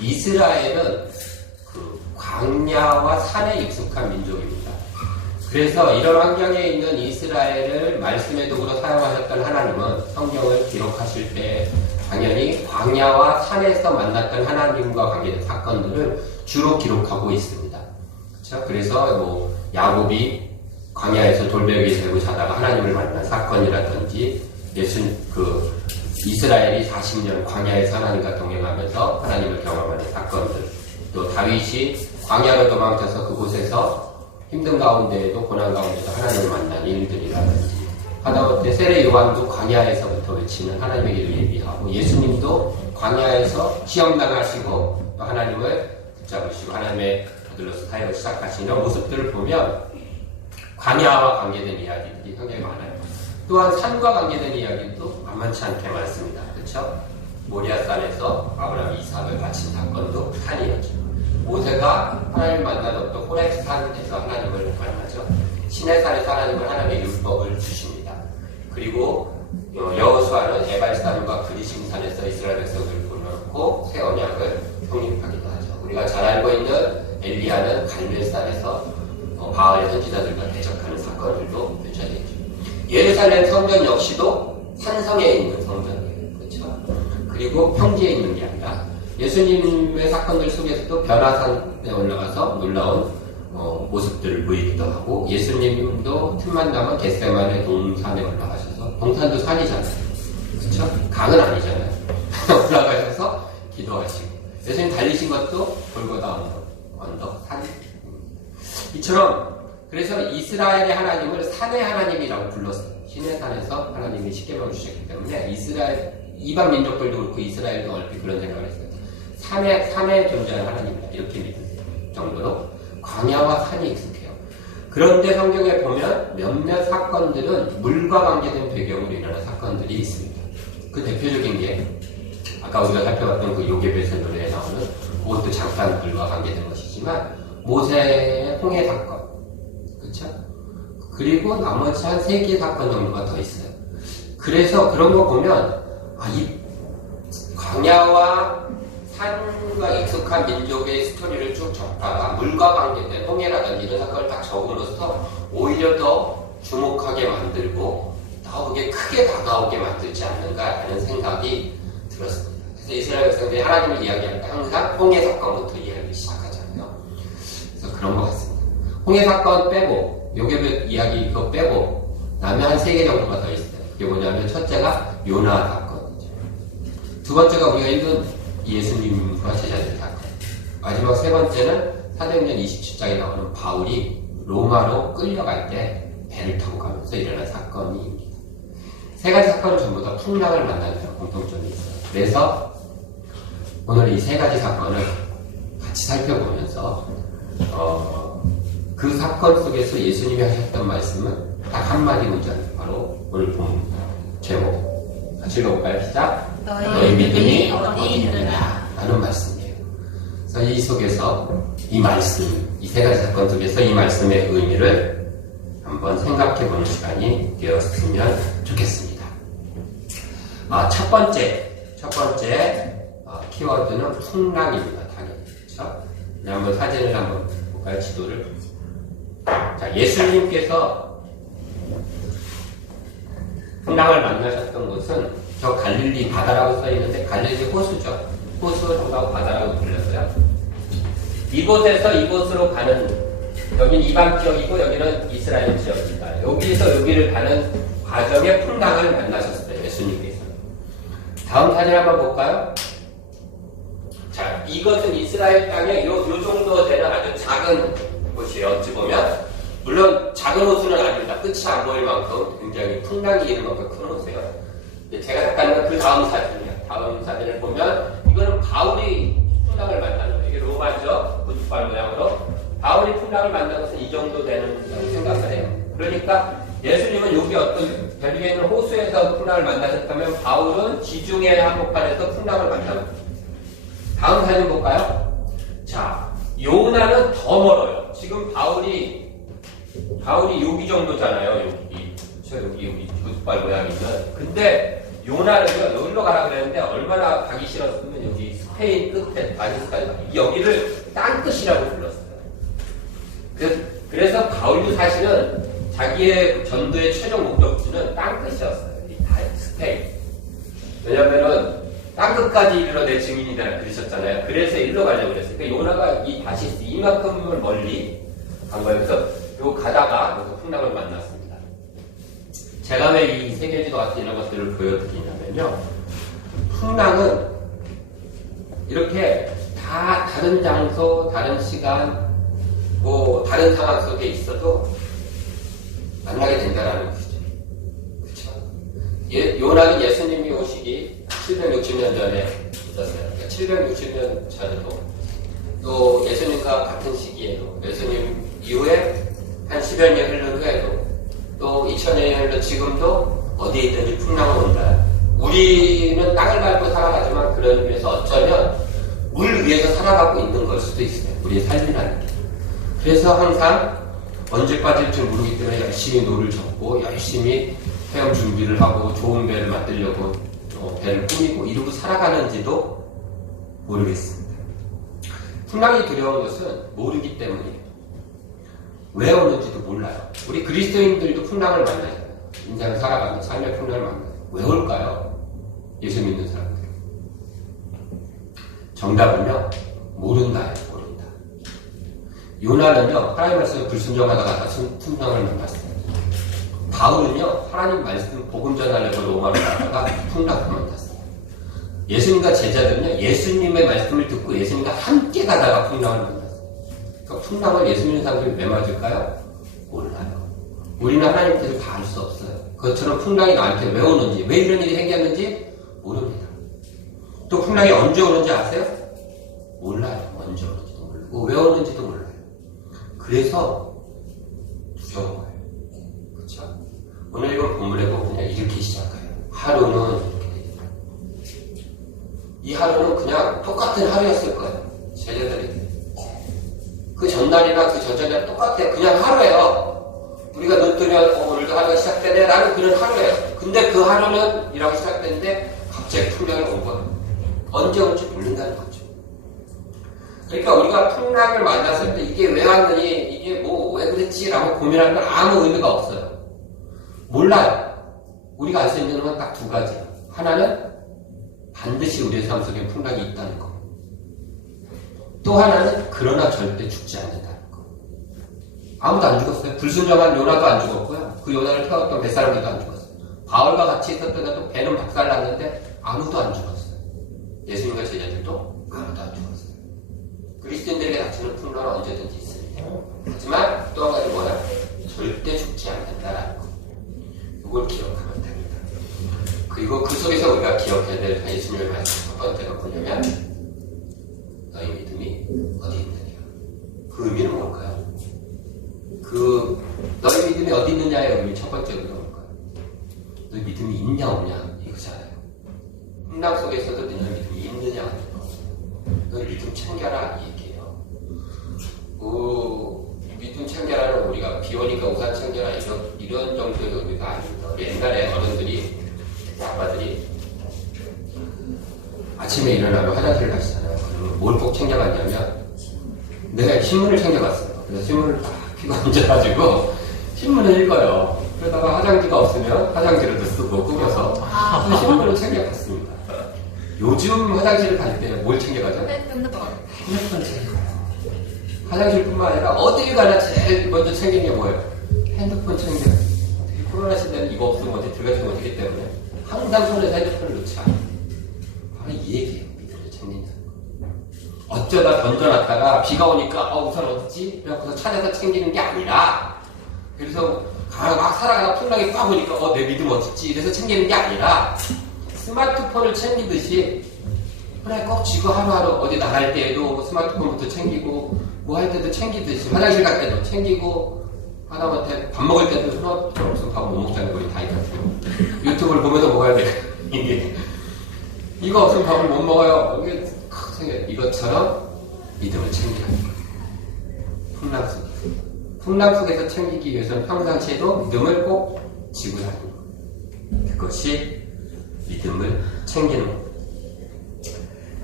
이스라엘은 그 광야와 산에 익숙한 민족입니다. 그래서 이런 환경에 있는 이스라엘을 말씀의 도구로 사용하셨던 하나님은 성경을 기록하실 때 당연히 광야와 산에서 만났던 하나님과 관계된 사건들을 주로 기록하고 있습니다. 그렇죠? 그래서 뭐 야곱이 광야에서 돌베개 들고 자다가 하나님을 만난 사건이라든지 이스라엘이 40년 광야에서 하나님과 동행하면서 하나님을 경험하는 사건들, 또 다윗이 광야로 도망쳐서 그곳에서 힘든 가운데에도 고난 가운데도 하나님을 만난 일들이라든지, 하다못해 세례 요한도 광야에서부터 외치는 하나님의 길을 예비하고, 예수님도 광야에서 시험당하시고 또 하나님을 붙잡으시고 하나님의 아들로서 사역을 시작하시는 모습들을 보면 광야와 관계된 이야기들이 굉장히 많아요. 또한 산과 관계된 이야기도 만만치 않게 많습니다. 그렇죠? 모리아산에서 아브라함이 이삭을 바친 사건도 산이었죠. 모세가 하나님을 만나던 또 호렙산에서 하나님을 만나죠. 시내산에서 하나님의 율법을 주십니다. 그리고 여호수아는 에발산과 그리심산에서 이스라엘 백성을 불러놓고 새 언약을 성립하기도 하죠. 우리가 잘 알고 있는 엘리야는 갈멜산에서 바알 선지자들과 대적하는 사건들도 펼쳐져 있죠. 예루살렘 성전 역시도 산성에 있는 성전이에요. 그렇죠? 그리고 평지에 있는 게 아니라 예수님의 사건들 속에서도 변화산에 올라가서 놀라운 모습들을 보이기도 하고, 예수님도 틈만 나면 겟세마네 동산에 올라가셔서, 동산도 산이잖아요. 그렇죠? 강은 아니잖아요. 올라가셔서 기도하시고, 예수님 달리신 것도 골고다 언덕, 산. 이처럼 그래서 이스라엘의 하나님을 산의 하나님이라고 불렀어요. 시내산에서 하나님이 십계명을 주셨기 때문에 이방 민족들도 그렇고 이스라엘도 얼핏 그런 생각을 했어요. 산에 존재하는 하나님이다, 이렇게 믿을 정도로 광야와 산이 익숙해요. 그런데 성경에 보면 몇몇 사건들은 물과 관계된 배경으로 일어난 사건들이 있습니다. 그 대표적인 게 아까 우리가 살펴봤던 그 요게벳의 노래에 나오는, 그것도 잠깐 물과 관계된 것이지만 모세의 홍해 사건, 그렇죠? 그리고 나머지 한 3개 사건 정도가 더 있어요. 그래서 그런 거 보면 이 광야와 산과 익숙한 민족의 스토리를 쭉 적다가 물과 관계된 홍해라든지 이런 사건을 딱 적음으로써 오히려 더 주목하게 만들고 나오게 크게 다가오게 만들지 않는가라는 생각이 들었습니다. 그래서 이스라엘 백성들이 하나님을 이야기할 때 항상 홍해 사건부터 이야기를 시작하잖아요. 그래서 그런 것 같습니다. 홍해 사건 빼고, 요게벳 이야기 그거 빼고 나면 한 3개 정도가 더 있어요. 그게 뭐냐면 첫째가 요나 사건이죠. 두 번째가 우리가 읽은 예수님과 제자들 사건. 마지막 3번째는 사도행전 27장에 나오는 바울이 로마로 끌려갈 때 배를 타고 가면서 일어난 사건입니다. 3가지 사건은 전부 다 풍랑을 만나는 공통점이 있어요. 그래서 오늘 이 3가지 사건을 같이 살펴보면서 그 사건 속에서 예수님이 하셨던 말씀은 딱 한마디 문장, 바로 오늘 본 제목 같이 읽어볼까요? 시작! 너희 믿음이 어디 있느냐 라는 말씀이에요. 그래서 이 속에서 이 말씀, 이 3가지 사건 속에서 이 말씀의 의미를 한번 생각해보는 시간이 되었으면 좋겠습니다. 첫 번째 키워드는 풍랑입니다. 당연히. 그렇죠? 한번 사진을 한번 볼까요? 지도를. 자, 예수님께서 풍랑을 만나셨던 곳은 저 갈릴리 바다라고 써있는데 갈릴리 호수죠. 호수를 통하고 바다라고 불렸어요. 이곳에서 이곳으로 가는, 여기는 이방 지역이고 여기는 이스라엘 지역입니다. 여기서 여기를 가는 과정에 풍랑을 만나셨어요. 예수님께서. 다음 사진 한번 볼까요? 자, 이것은 이스라엘 땅에 요 정도 되는 아주 작은 곳이에요. 어찌 보면. 물론 작은 호수는 아닙니다. 끝이 안 보일 만큼 굉장히 풍랑이 일을 만큼 큰 호수예요. 제가 잠깐 그 다음 사진이에요. 다음 사진을 보면 이거는 바울이 풍랑을 만나는 거예요. 이게 로마죠. 구두발 모양으로. 바울이 풍랑을 만난 것은 이 정도 되는 생각을 해요. 그러니까 예수님은 여기 어떤 벨기에 있는 호수에서 풍랑을 만나셨다면 바울은 지중해 한복판에서 풍랑을 만나는 거예요. 다음 사진 볼까요? 자, 요나는 더 멀어요. 지금 바울이 여기 정도잖아요. 여기 구두발 모양이면. 근데 요나는요, 여기로 가라 그랬는데 얼마나 가기 싫었으면 여기 스페인 끝에 바리스까지 여기를 땅끝이라고 불렀어요. 그래서 바울도 사실은 자기의 전도의 최종 목적지는 땅끝이었어요. 이 스페인. 왜냐면은 땅끝까지 이르러 내 증인이다 그러셨잖아요. 그래서 일로 가려고 그랬어요. 그러니까 요나가 이 다시스 이만큼을 멀리 간 거예요. 그래서 요 가다가 여기서 풍랑을 만났습니다. 제가 왜 이 세계지도 같은 이런 것들을 보여드리냐면요. 풍랑은 이렇게 다 다른 장소, 다른 시간, 뭐 다른 상황 속에 있어도 만나게 된다라는 것이죠. 그렇죠? 요나는 예수님이 오시기 760년 전에 있었어요. 그러니까 760년 전에도 또 예수님과 같은 시기에도 예수님 이후에 한 10여 년 흐른 후에도 또 2000년이 흐른 지금도 어디에 있든지 풍랑은 온다. 우리는 땅을 밟고 살아가지만 그런 의미에서 어쩌면 물 위에서 살아가고 있는 걸 수도 있어요. 우리의 삶이라는 게. 그래서 항상 언제 빠질지 모르기 때문에 열심히 노를 젓고 열심히 헤엄 준비를 하고 좋은 배를 만들려고 배를 꾸미고 이러고 살아가는지도 모르겠습니다. 풍랑이 두려운 것은 모르기 때문이에요. 왜 오는지도 몰라요. 우리 그리스도인들도 풍랑을 만나잖아요. 인생을 살아가는 삶의 풍랑을 만나요. 왜 올까요? 예수 믿는 사람들. 정답은요, 모른다예요. 모른다. 요나는요, 하나님 말씀에 불순종하다가 풍랑을 만났어요. 바울은요, 하나님 말씀 복음 전하려고 로마로 가다가 풍랑을 만났어요. 예수님과 제자들은요, 예수님의 말씀을 듣고 예수님과 함께 가다가 풍랑을 만났어요. 그러니까 풍랑을 예수 믿는 사람들이 왜 맞을까요? 몰라요. 우리는 하나님께서 다 알 수 없어요. 그것처럼 풍랑이 나한테 왜 오는지, 왜 이런 일이 생겼는지 모릅니다. 또 풍랑이 언제 오는지 아세요? 몰라요. 언제 오는지도 모르고 왜 오는지도 몰라요. 그래서 두려운 거예요. 그렇죠? 오늘 이건 본문에 보면 이렇게 시작해요. 하루는 이렇게 됩니다. 이 하루는 그냥 똑같은 하루였을 거예요. 제자들에게. 그 전날이나 그 전전이랑 똑같아요. 그냥 하루예요. 우리가 눈 뜨면 오늘도 하루가 시작되네 라는 그런 하루예요. 근데 그 하루는 이라고 시작됐는데 갑자기 풍랑이 온 거예요. 언제 올지 모른다는 거죠. 그러니까 우리가 풍랑을 만났을 때 이게 왜 왔느니 이게 뭐 왜 그랬지 라고 고민하는 건 아무 의미가 없어요. 몰라요. 우리가 알 수 있는 건 딱 두 가지예요. 하나는 반드시 우리의 삶 속에 풍랑이 있다는 거. 또 하나는 그러나 절대 죽지 않는다는 거. 아무도 안 죽었어요. 불순종한 요나도 안 죽었고요. 그 요나를 태웠던 뱃사람들도 안 죽었어요. 바울과 같이 있었던 애도 배는 박살났는데 아무도 안 죽었어요. 예수님과 제자들도 아무도 안 죽었어요. 그리스도인들에게 닥치는 풍랑은 언제든지 있습니다. 하지만 또 한 가지 뭐야? 절대 죽지 않는다라는 거. 이걸 기억하면 됩니다. 그리고 그 속에서 우리가 기억해야 될 예수님의 말씀 첫 번째가 뭐냐면 너희 믿음이 어디 있느냐. 그 의미는 뭘까요? 너희 믿음이 어디 있느냐의 의미 첫 번째로 뭘까요? 너희 믿음이 있냐 없냐 이거잖아요. 풍랑 속에서도 너희 믿음이 있느냐 없냐. 너희 믿음 챙겨라 이 얘기예요. 믿음 챙겨라는 우리가 비 오니까 우산 챙겨라 이런 정도의 의미가 아닙니다. 우리 옛날에 어른들이 아빠들이 아침에 일어나면 화장실 가시잖아요. 그러면 뭘 꼭 챙겨갔냐면 내가 신문을 챙겨갔어요. 그래서 신문을 딱 피고 앉아가지고 신문을 읽어요. 그러다가 화장지가 없으면 화장지를 쓰고 꾸며서 신문을 챙겨갔습니다. 요즘 화장실을 갈 때 뭘 챙겨가죠? 핸드폰 챙겨가요. 화장실뿐만 아니라 어딜 가나 제일 먼저 챙기는 게 뭐예요? 핸드폰 챙겨요. 코로나 시대는 이거 없으면 어디 들어가지 못하기 때문에 항상 손에 핸드폰을 놓지 않아요. 바로 이 얘기예요. 믿음을 챙긴다는 거. 어쩌다 던져놨다가 비가 오니까 우선 어디지? 그래서 찾아서 챙기는 게 아니라 그래서 막 살아가다 풍랑이 빡 오니까 내 믿음 어딨지? 이래서 챙기는 게 아니라 스마트폰을 챙기듯이 그래 꼭 쥐고 하루하루 어디 나갈 때에도 스마트폰부터 챙기고 뭐 할 때도 챙기듯이 화장실 갈 때도 챙기고 하다못해 밥 먹을 때도 스마트폰 없으면 밥 못 먹자는 거리 다 있거든요. 유튜브를 보면서 먹어야 돼. 이거 없으면 밥을 못 먹어요. 이게 크 생겨요. 이것처럼 믿음을 챙기는 거예요. 풍랑 속에서. 풍랑 속에서 챙기기 위해서는 평상시에도 믿음을 꼭 지고 다니는 거예요. 그것이 믿음을 챙기는 겁니다.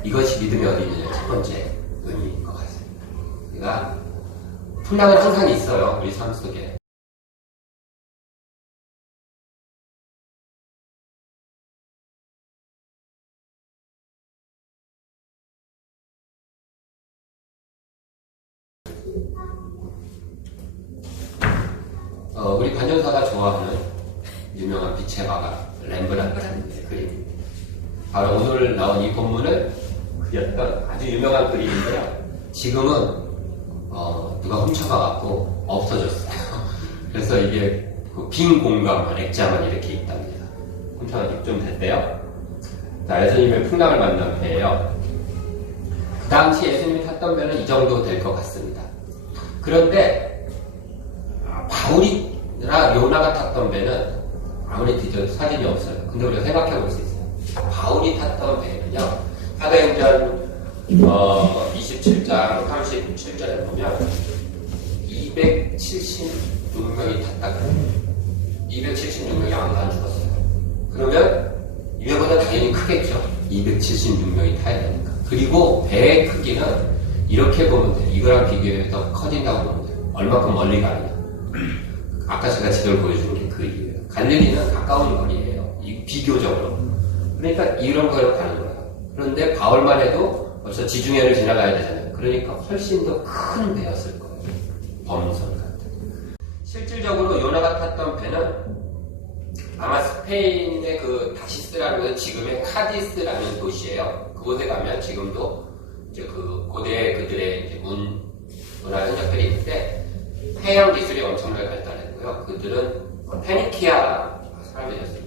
이것이 믿음이 어디 있느냐 첫 번째 의미인 것 같습니다. 그러니까 풍랑은 항상 있어요. 우리 삶 속에. 우리 관전사가 좋아하는 유명한 빛의 화가 렘브란트의 그림입니다. 바로 오늘 나온 이 본문을 그렸던 아주 유명한 그림인데요. 지금은 누가 훔쳐가갖고 없어졌어요. 그래서 이게 그 빈 공간만, 액자만 이렇게 있답니다. 훔쳐가지고 좀 됐대요. 자, 예수님의 풍랑을 만난 배예요. 그 당시 예수님이 탔던 배는 이 정도 될 것 같습니다. 그런데 바울이나 요나가 탔던 배는 아무리 뒤져도 사진이 없어요. 근데 우리가 생각해 볼 수 있어요. 바울이 탔던 배는요, 사도행전 27장 37절에 보면 276명이 탔다 그래요. 276명이 아무도 안 죽었어요. 그러면 이배보다 당연히 크겠죠. 276명이 타야 되니까. 그리고 배의 크기는 이렇게 보면 돼요. 이거랑 비교해서 커진다고 보면 돼요. 얼마큼 멀리 가느냐. 아까 제가 지도를 보여주는 게 그 이유예요. 갈릴리는 가까운 거리예요. 비교적으로. 그러니까 이런 거로 가는 거예요. 그런데 바울만 해도 벌써 지중해를 지나가야 되잖아요. 그러니까 훨씬 더 큰 배였을 거예요. 범선 같은. 실질적으로 요나가 탔던 배는 아마 스페인의 그 다시스라는 지금의 카디스라는 도시예요. 그곳에 가면 지금도 이제 그 고대 그들의 이제 문화 흔적들이 있는데 해양 기술이 엄청나게 발달했고요. 그들은 페니키아 사람들이었습니다.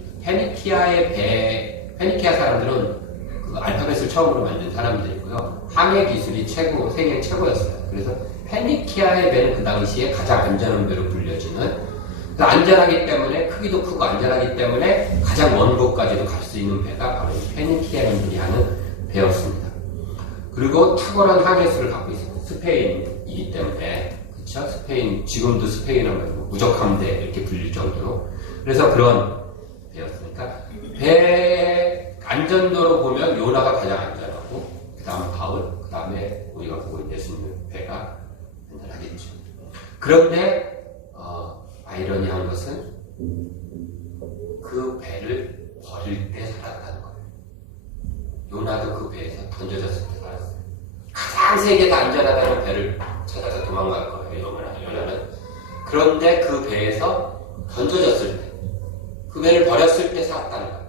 페니키아 사람들은 그 알파벳을 처음으로 만든 사람들이고요. 항해 기술이 세계 최고였어요. 그래서 페니키아의 배는 그 당시에 가장 안전한 배로 불려지는, 그 안전하기 때문에, 크기도 크고 안전하기 때문에 가장 먼 곳까지도 갈 수 있는 배가 바로 페니키아인들이 하는 배였습니다. 그리고 탁월한 항해술을 갖고 있습니다. 스페인이기 때문에. 그쵸? 스페인, 지금도 스페인은 무적함대 이렇게 불릴 정도로. 그래서 그런 배였으니까, 배의 안전도로 보면 요나가 가장 안전하고, 그 다음 바울, 그 다음에 우리가 보고 있는 예수님의 배가 안전하겠죠. 그런데, 아이러니한 것은 그 배를 버릴 때 살았다는 거예요. 요나도 그 배에서 던져졌을 때 살았어요. 가장 세계에서 안전하다는 배를 찾아서 도망갈 거예요, 요나는. 그런데 그 배에서 던져졌을 때, 그 배를 버렸을 때 살았다는 거예요.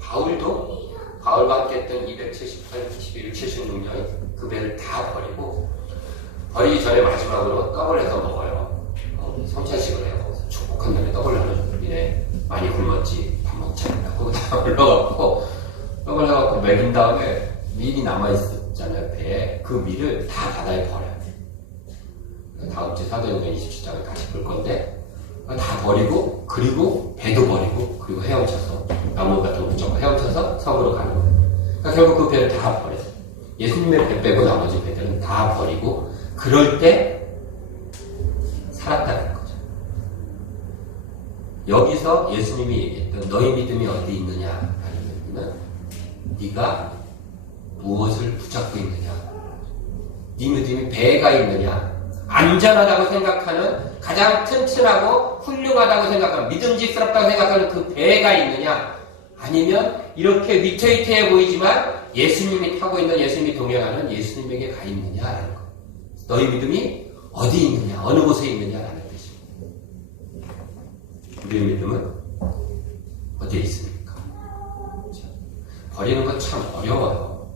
바울도, 바울과 함께 했던 278, 11, 76년이 그 배를 다 버리기 전에 마지막으로 떡을 해서 먹어요. 성찬식을 해요. 축복한 다음에 떡을 나눠줘요. 니네 많이 굶었지? 밥 먹자. 하고 다 올라가고, 떡을 해갖고 먹인 다음에 밀이 남아있었잖아요, 배에. 그 밀을 다 바다에 버려요. 다음 주 사도행전 27장을 다시 볼 건데, 다 버리고, 그리고 배도 버리고, 그리고 헤엄쳐서, 나무 같은 거 붙잡고 헤엄쳐서 섬으로 가는 거예요. 그러니까 결국 그 배를 다 버려요. 예수님의 배 빼고 나머지 배들은 다 버리고, 그럴 때 살았다는 거죠. 여기서 예수님이 얘기했던 너희 믿음이 어디 있느냐 하는 얘기는 네가 무엇을 붙잡고 있느냐, 네 믿음이 배가 있느냐, 안전하다고 생각하는, 가장 튼튼하고 훌륭하다고 생각하는, 믿음직스럽다고 생각하는 그 배가 있느냐, 아니면 이렇게 위태위태해 보이지만 예수님이 타고 있는, 예수님이 동행하는 예수님에게 가 있느냐라는 거. 너희 믿음이 어디 있느냐, 어느 곳에 있느냐라는 뜻입니다. 우리의 믿음은 어디에 있습니까? 버리는 건 참 어려워요.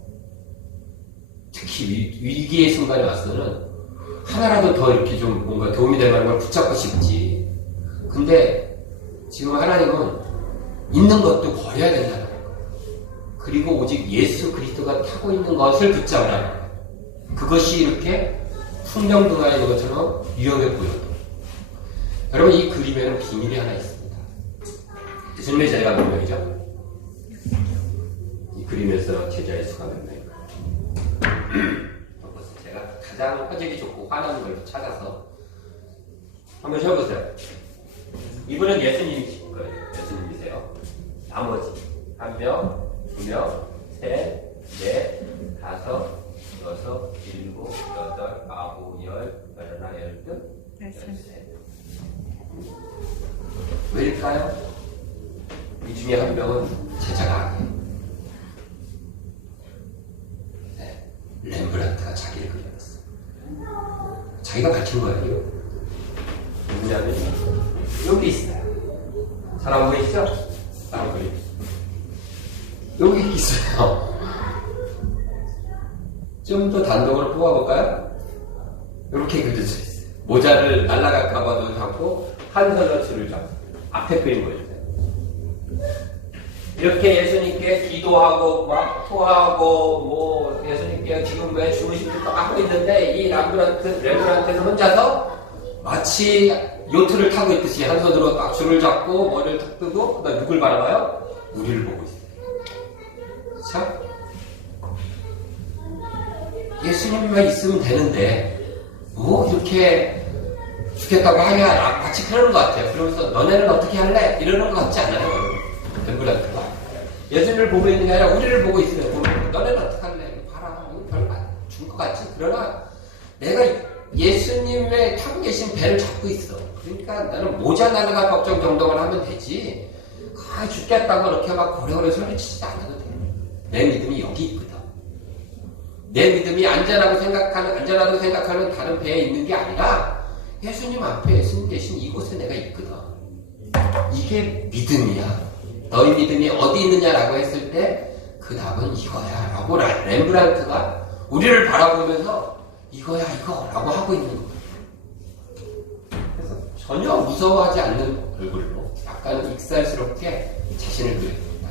특히 위기의 순간에 와서는 하나라도 더 이렇게 좀 뭔가 도움이 될 만한 걸 붙잡고 싶지. 근데 지금 하나님은 있는 것도 버려야 된다는 거예요. 그리고 오직 예수 그리스도가 타고 있는 것을 붙잡으라는 거예요. 그것이 이렇게 풍경도가 있는 것처럼 유용해 보여도. 여러분, 이 그림에는 비밀이 하나 있습니다. 예수님의 제자가 몇 명이죠? 이 그림에서 제자의 수가 몇 명일까요? 제가 가장 화질이 좋고 화나는 걸 찾아서 한번 쉬어보세요. 이분은 예수님이신 거예요. 예수님이세요. 나머지 1명, 2명, 셋, 넷, 다섯, 여섯, 일곱, 여덟, 아홉, 열, 열하나, 열둘, 열셋. 왜일까요? 이 중에 한 명은 제자가 아니에요. 네, 렘브란트가 자기를 그려놨어요. 자기가 밝힌 거예요. 누구냐면 여기 있어요. 사람 보이시죠? 사람 보이죠? 여기 있어요. 좀 더 단독으로 뽑아볼까요? 이렇게 그려져 있어요. 모자를 날라갈까봐도 잡고 한 손으로 줄을 잡고 앞에 그림 보여주세요. 이렇게 예수님께 기도하고 막 토하고 뭐 예수님께 지금 왜 죽으십니까 하고 있는데 이 렘브란트는 혼자서 마치 요트를 타고 있듯이 한 손으로 딱 줄을 잡고 머리를 탁 뜨고 그다음 누굴 바라봐요? 우리를 보고 있어요. 그렇죠? 예수님만 있으면 되는데 뭐 이렇게 죽겠다고 하냐 마치 그러는 것 같아요. 그러면서 너네는 어떻게 할래? 이러는 것 같지 않아요? 렘브란트가 예수님을 보고 있는 게 아니라 우리를 보고 있어요. 너네는 어떻게 할래? 봐라. 이거 별로 안 죽을 것 같지? 그러나 내가 예수님의 타고 계신 배를 잡고 있어. 그러니까 나는 모자 날아갈 걱정 정도만 하면 되지. 죽겠다고 이렇게 막 고래고래 소리치지 않아도 돼. 내 믿음이 여기 있거든. 내 믿음이 안전하다고 생각하는 다른 배에 있는 게 아니라 예수님 앞에 예수님 계신 이곳에 내가 있거든. 이게 믿음이야. 너희 믿음이 어디 있느냐라고 했을 때 그 답은 이거야 라고 렘브란트가 우리를 바라보면서 이거야 이거 라고 하고 있는 거예요. 그래서 전혀 무서워하지 않는 얼굴로 약간 익살스럽게 자신을 그립니다.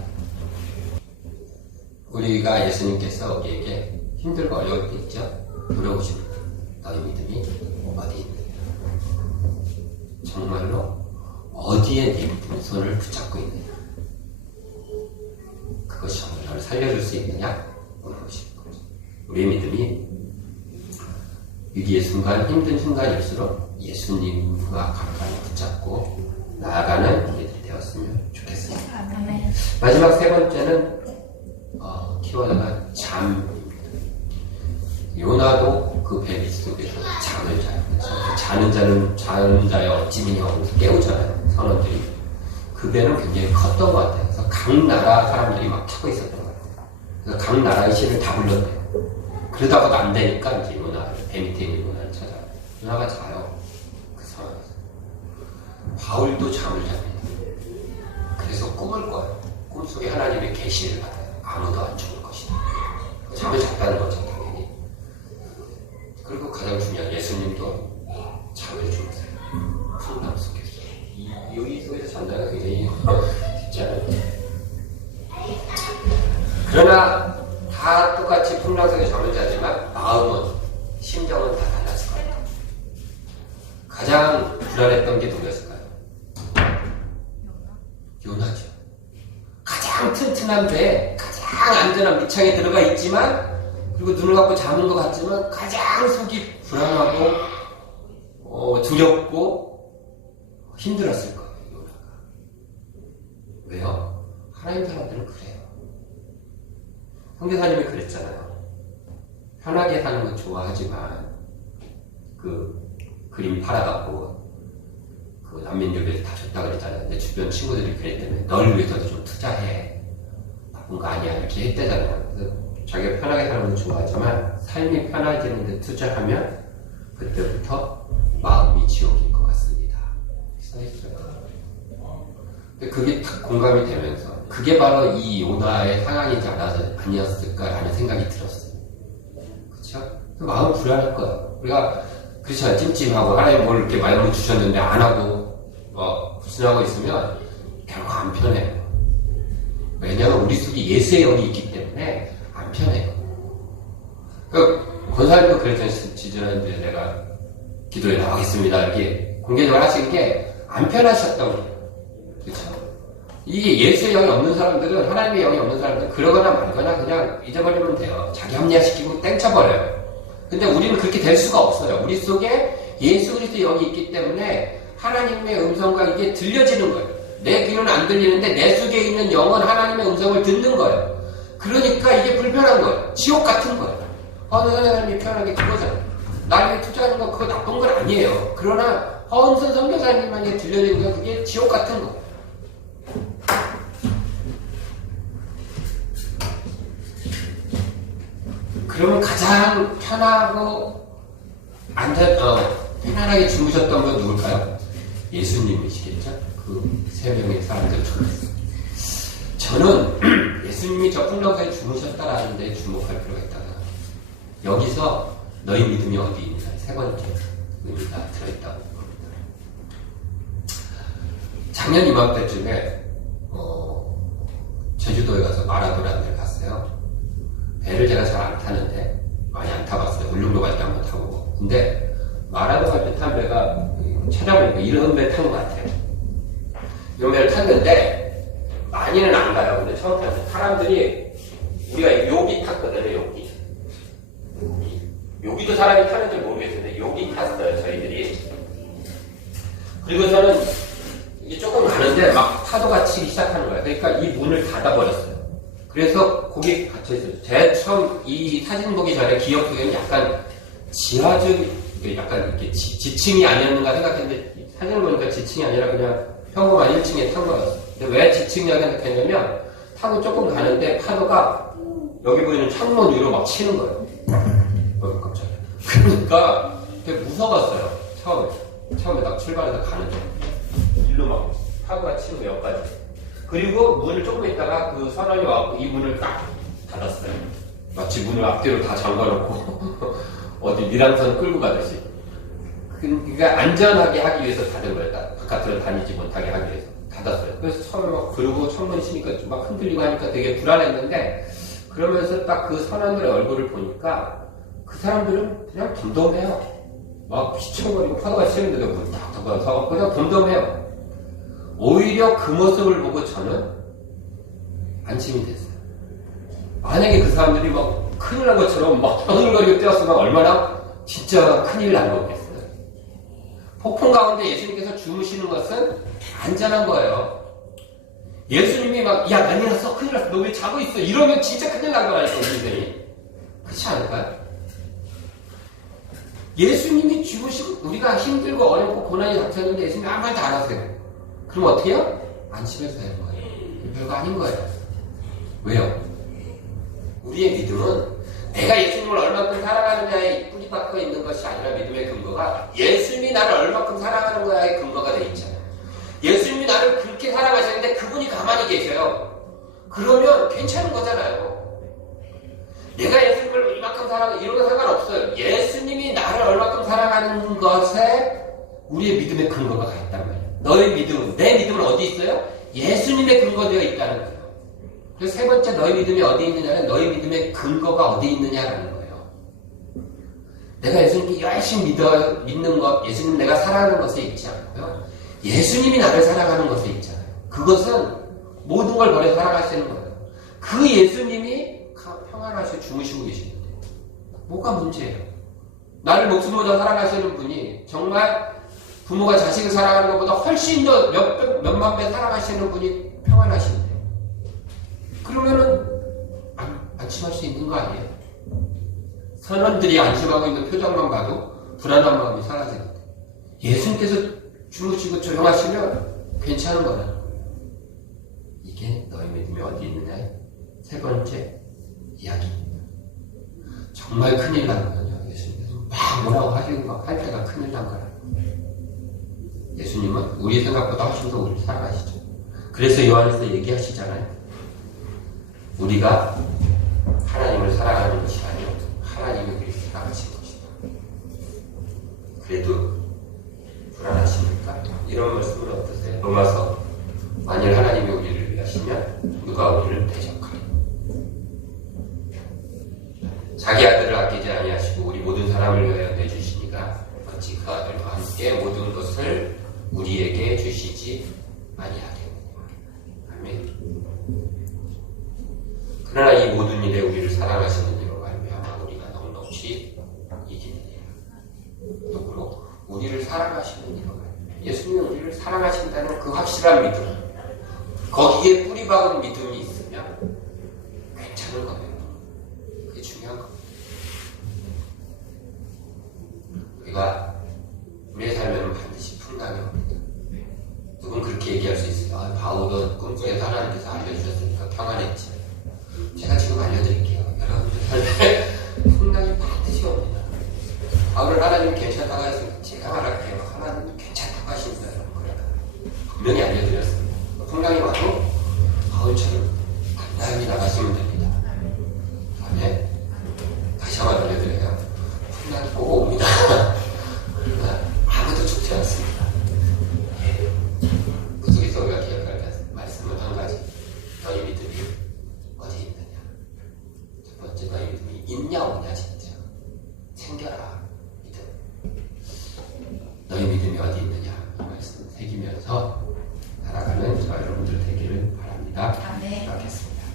우리가 예수님께서 우리에게 힘들고 어려울 때 있죠? 물어보십니다. 너희 믿음이 어디 있느냐? 정말로 어디에 네 믿음의 손을 붙잡고 있느냐? 그것이 정말 너를 살려줄 수 있느냐? 물어보시는 거죠. 우리의 믿음이 위기의 순간, 힘든 순간일수록 예수님과 가까이 붙잡고 나아가는 우리들이 되었으면 좋겠습니다. 마지막 세 번째는 키워드가 잠입니다. 요나도 그 배 밑속에서 잠을 자요. 자는 자의 어찌미니 하면서 깨우잖아요. 선원들이. 그 배는 굉장히 컸던 것 같아요. 그래서 각 나라 사람들이 막 타고 있었던 것 같아요. 그래서 각 나라의 신을 다 불렀대요. 그러다가도 안 되니까 이제 배 밑에 있는 요나를 찾아요. 요나가 자요. 그 상황에서. 바울도 잠을 잡니다. 그래서 꿈을 꿔요. 꿈속에 하나님의 계시를 받아요. 아무도 안 죽을 것이다. 잠을 잤다는 거죠, 당연히. 그리고 가장 중요한 예수님도 잠을 주무세요. 풍랑 속에서. 여기 속에서 잔다가 굉장히 쉽지 않아요. 그러나 다 똑같이 풍랑 속에 잠을 자지만 마음은, 심정은 다 달랐을 겁니다. 가장 불안했던 게 누구였을까요? 요나죠. 가장 튼튼한 배에 가장 안전한 밑창에 들어가 있지만 그리고 눈을 감고 자는 것 같지만 가장 속이 불안하고 두렵고 힘들었을 거예요. 요나가. 왜요? 하나님 사람들은 그래요. 선교사님이 그랬잖아요. 편하게 사는 건 좋아하지만 그 그림 팔아갖고 그 난민들에서 다 줬다 그랬잖아요. 내 주변 친구들이 그랬다면 널 위해서도 좀 투자해. 나쁜 거 아니야. 이렇게 했대잖아요. 그래서 자기가 편하게 사는 건 좋아하지만 삶이 편해지는데 투자하면 그때부터 마음이 지옥일 것 같습니다. 써있어요. 근데 그게 딱 공감이 되면서 그게 바로 이 요나의 상황이지 아니었을까라는 생각이 들었어요. 그쵸? 마음 불안할 거예요. 우리가 그렇잖아요. 찜찜하고 하나님 뭘 이렇게 마음을 주셨는데 안 하고 불순하고 있으면 결국 안 편해요. 왜냐하면 우리 속에 예수의 영이 있기 때문에 안 편해요. 권사님도 그랬잖아요. 지난주에 내가 기도에 나가겠습니다. 이렇게 공개적으로 하신 게 안 편하셨던 거예요. 그렇죠? 이게 예수의 영이 없는 사람들은, 하나님의 영이 없는 사람들은 그러거나 말거나 그냥 잊어버리면 돼요. 자기 합리화시키고 땡쳐버려요. 근데 우리는 그렇게 될 수가 없어요. 우리 속에 예수 그리스도의 영이 있기 때문에 하나님의 음성과 이게 들려지는 거예요. 내 귀는 안 들리는데 내 속에 있는 영은 하나님의 음성을 듣는 거예요. 그러니까 이게 불편한 거예요. 지옥 같은 거예요. 어느 사람이 편하게 그거잖아요. 날 위해 투자하는 거 그거 나쁜 건 아니에요. 그러나 허은선 선교사님한테 들려주는 건 그게 지옥 같은 거예요. 그러면 가장 편하고 편안하게 주무셨던 분 누굴까요? 예수님이시겠죠? 그 세 명의 사람들 중에서. 저는 예수님이 저 풍랑사에 주무셨다라는 데 주목할 필요가 있다가 여기서 너희 믿음이 어디 있느냐 세 번째 의미가 들어있다고 봅니다. 작년 이맘때쯤에 제주도에 가서 마라도라는 데를 갔어요. 배를 제가 잘 안 타는데 많이 안 타봤어요. 울릉도 갈 때 한번 타보고. 근데 마라도 갈 때 탄 배가 찾아보니까 이런 배 탄 것 같아요. 이런 배를 탔는데 많이는 안 가요. 근데 처음 탔어요. 사람들이 우리가 여기 탔거든요. 여기도 사람이 타는지 모르겠는데 여기 탔어요. 저희들이. 그리고 저는 이게 조금 가는데 막 파도가 치기 시작하는 거예요. 그러니까 이 문을 닫아버렸어요. 그래서 거기 갇혀있어요. 제가 처음 이 사진 보기 전에 기억 속에는 약간 지하철, 약간 이렇게 지층이 아니었는가 생각했는데 사진을 보니까 지층이 아니라 그냥 평범한 1층에 탄 거였어요. 근데 왜 지층이라고 생각했냐면 타고 조금 가는데 파도가 여기 보이는 창문 위로 막 치는 거예요. 깜짝이야. 그러니까 되게 무서웠어요. 처음에 딱 출발해서 가는데 일로 막 파도가 치는 거 여기까지. 그리고 문을 조금 있다가 그 선원이 와서 이 문을 딱 닫았어요. 마치 문을 앞뒤로 다 잠궈놓고 어디 미랑선 끌고 가듯이. 그러니까 안전하게 하기 위해서 닫은 거예요. 바깥으로 다니지 못하게 하기 위해서 닫았어요. 그래서 처음에 막 그러고 창문이 치니까 좀 막 흔들리고 하니까 되게 불안했는데 그러면서 딱 그 선원들의 얼굴을 보니까 그 사람들은 그냥 덤덤해요. 막 휘청거리고 파도가 치는데도 문 딱 닫아서 그냥 덤덤해요. 오히려 그 모습을 보고 저는 안심이 됐어요. 만약에 그 사람들이 막 큰일 난 것처럼 막 떠들거리고 뛰었으면 얼마나 진짜 큰일 난 거겠어요. 폭풍 가운데 예수님께서 주무시는 것은 안전한 거예요. 예수님이 막, 야, 난리 났어, 큰일 났어, 너 왜 자고 있어? 이러면 진짜 큰일 난 거라니까, 우리들이. 그렇지 않을까요? 예수님이 주무시고, 우리가 힘들고 어렵고 고난이 닥쳤는데 예수님이 아무 말도 안 하세요. 그럼 어떻게 해요? 안심해서 되는 거예요. 별거 아닌 거예요. 왜요? 우리의 믿음은 내가 예수님을 얼마큼 사랑하느냐에 뿌리박혀 있는 것이 아니라 믿음의 근거가 예수님이 나를 얼마큼 사랑하는 거야의 근거가 돼 있잖아요. 예수님이 나를 그렇게 사랑하시는데 그분이 가만히 계셔요. 그러면 괜찮은 거잖아요. 내가 예수님을 이만큼 사랑해 이런 거 상관없어요. 예수님이 나를 얼마큼 사랑하는 것에 우리의 믿음의 근거가 가 있단 말이에요. 너의 믿음, 내 믿음은 어디 있어요? 예수님의 근거되어 있다는 거예요. 그래서 세 번째 너희 믿음이 어디 있느냐는 너희 믿음의 근거가 어디 있느냐라는 거예요. 내가 예수님께 열심히 믿는 것, 예수님 내가 사랑하는 것에 있지 않고요. 예수님이 나를 사랑하는 것에 있잖아요. 그것은 모든 걸 버려 사랑하시는 거예요. 그 예수님이 평안하시고 주무시고 계시는데 뭐가 문제예요? 나를 목숨보다 사랑하시는 분이 정말 부모가 자식을 사랑하는 것보다 훨씬 더 몇만 배 사랑하시는 분이 평안하신데 그러면은 안심할 수 있는 거 아니에요? 선원들이 안심하고 있는 표정만 봐도 불안한 마음이 사라지는데 예수님께서 주무시고 조용하시면 괜찮은 거라는 거예요. 이게 너희 믿음이 어디 있느냐의 세 번째 이야기입니다. 정말 큰일 난 거는요. 예수님께서 막 뭐라고 하시는 거 할 때가 큰일 난 거라는 거예요. 예수님은 우리 생각보다 훨씬 더 우리를 사랑하시죠. 그래서 요한에서 얘기하시잖아요. 우리가 하나님을 사랑하는 것이 아니라 하나님이 우리를 사랑하신 것이다. 그래도 불안하십니까? 이런 말씀은 어떠세요? 로마서 만일 하나님이 우리를 위하시면 누가 우리를 대적하리. 자기 아들을 아끼지 아니하시고 우리 모든 사람을 위하여 내주시니까 어찌 그 아들과 함께 모든 것을 우리에게 주시지 아니하겠느냐. 아멘. 그러나 이 모든 일에 우리를 사랑하시는 이로 말미암아 우리가 넉넉히 이기느니라. 누구로? 우리를 사랑하시는 이로 말미암아. 예수님은 우리를 사랑하신다는 그 확실한 믿음. 거기에 뿌리 박은 믿음이 있으면 괜찮을 거예요. 그게 중요한 겁니다. 우리가